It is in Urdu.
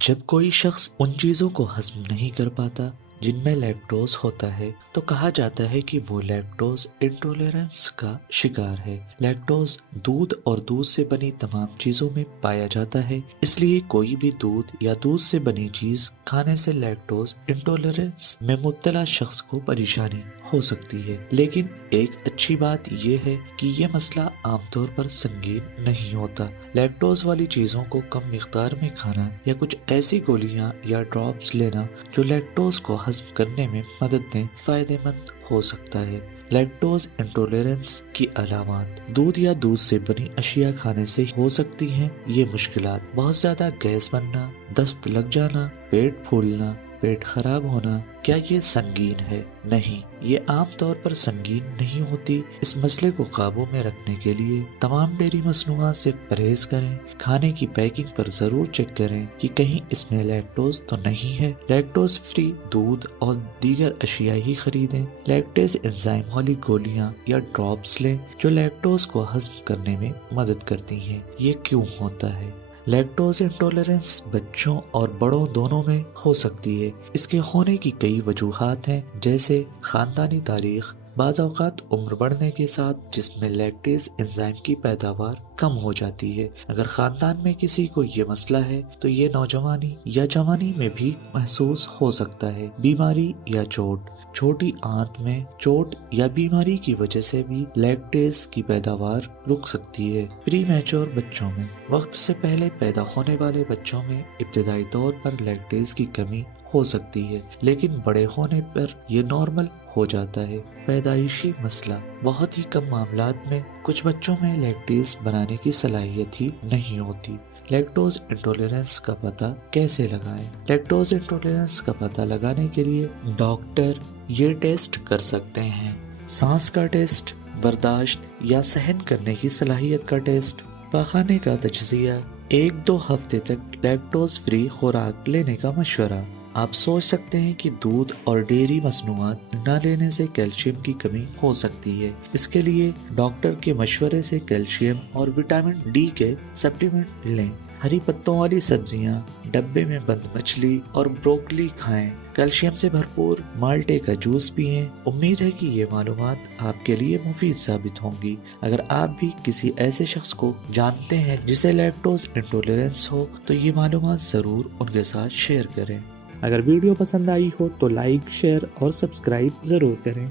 جب کوئی شخص ان چیزوں کو ہضم نہیں کر پاتا جن میں لیکٹوز ہوتا ہے تو کہا جاتا ہے کہ وہ لیکٹوز انٹولرنس کا شکار ہے۔ لیکٹوز دودھ اور دودھ سے بنی تمام چیزوں میں پایا جاتا ہے، اس لیے کوئی بھی دودھ یا دودھ سے بنی چیز کھانے سے لیکٹوز انٹولرنس میں مبتلا شخص کو پریشانی ہو سکتی ہے۔ لیکن ایک اچھی بات یہ ہے کہ یہ مسئلہ عام طور پر سنگین نہیں ہوتا۔ لیکٹوز والی چیزوں کو کم مقدار میں کھانا یا کچھ ایسی گولیاں یا ڈراپس لینا جو لیکٹوز کو ہضم کرنے میں مدد دیں فائدہ مند ہو سکتا ہے۔ لیکٹوز انٹولرنس کی علامات دودھ یا دودھ سے بنی اشیاء کھانے سے ہو سکتی ہیں۔ یہ مشکلات بہت زیادہ گیس بننا، دست لگ جانا، پیٹ پھولنا، پیٹ خراب ہونا۔ کیا یہ سنگین ہے؟ نہیں، یہ عام طور پر سنگین نہیں ہوتی۔ اس مسئلے کو قابو میں رکھنے کے لیے تمام ڈیری مصنوعات سے پرہیز کریں۔ کھانے کی پیکنگ پر ضرور چیک کریں کہ کہیں اس میں لیکٹوز تو نہیں ہے۔ لیکٹوز فری دودھ اور دیگر اشیاء ہی خریدیں۔ لیکٹیز انزائم والی گولیاں یا ڈراپس لیں جو لیکٹوز کو ہضم کرنے میں مدد کرتی ہیں۔ یہ کیوں ہوتا ہے؟ لیکٹوز انٹولرنس بچوں اور بڑوں دونوں میں ہو سکتی ہے۔ اس کے ہونے کی کئی وجوہات ہیں، جیسے خاندانی تاریخ، بعض اوقات عمر بڑھنے کے ساتھ جسم میں لیکٹیز انزائم کی پیداوار کم ہو جاتی ہے۔ اگر خاندان میں کسی کو یہ مسئلہ ہے تو یہ نوجوانی یا جوانی میں بھی محسوس ہو سکتا ہے۔ بیماری یا چوٹ، چھوٹی آنت میں چوٹ یا بیماری کی وجہ سے بھی لیکٹیز کی پیداوار رک سکتی ہے۔ پری میچور بچوں میں، وقت سے پہلے پیدا ہونے والے بچوں میں ابتدائی طور پر لیکٹیز کی کمی ہو سکتی ہے، لیکن بڑے ہونے پر یہ نارمل ہو جاتا ہے۔ پیدائشی مسئلہ، بہت ہی کم معاملات میں کچھ بچوں میں لیکٹیز بنانے کی صلاحیت ہی نہیں ہوتی۔ لیکٹوز انٹولرنس کا پتہ کیسے لگائیں؟ لیکٹوز انٹولرنس کا پتہ لگانے کے لیے ڈاکٹر یہ ٹیسٹ کر سکتے ہیں: سانس کا ٹیسٹ، برداشت یا سہن کرنے کی صلاحیت کا ٹیسٹ، پاخانے کا تجزیہ، 1-2 ہفتے تک لیکٹوز فری خوراک لینے کا مشورہ۔ آپ سوچ سکتے ہیں کہ دودھ اور ڈیری مصنوعات نہ لینے سے کیلشیم کی کمی ہو سکتی ہے۔ اس کے لیے ڈاکٹر کے مشورے سے کیلشیم اور وٹامن ڈی کے سپلیمنٹ لیں۔ ہری پتوں والی سبزیاں، ڈبے میں بند مچھلی اور بروکلی کھائیں۔ کیلشیم سے بھرپور مالٹے کا جوس پئیں۔ امید ہے کہ یہ معلومات آپ کے لیے مفید ثابت ہوں گی۔ اگر آپ بھی کسی ایسے شخص کو جانتے ہیں جسے لیکٹوز انٹولرنس ہو تو یہ معلومات ضرور ان کے ساتھ شیئر کریں۔ اگر ویڈیو پسند آئی ہو تو لائک، شیئر اور سبسکرائب ضرور کریں۔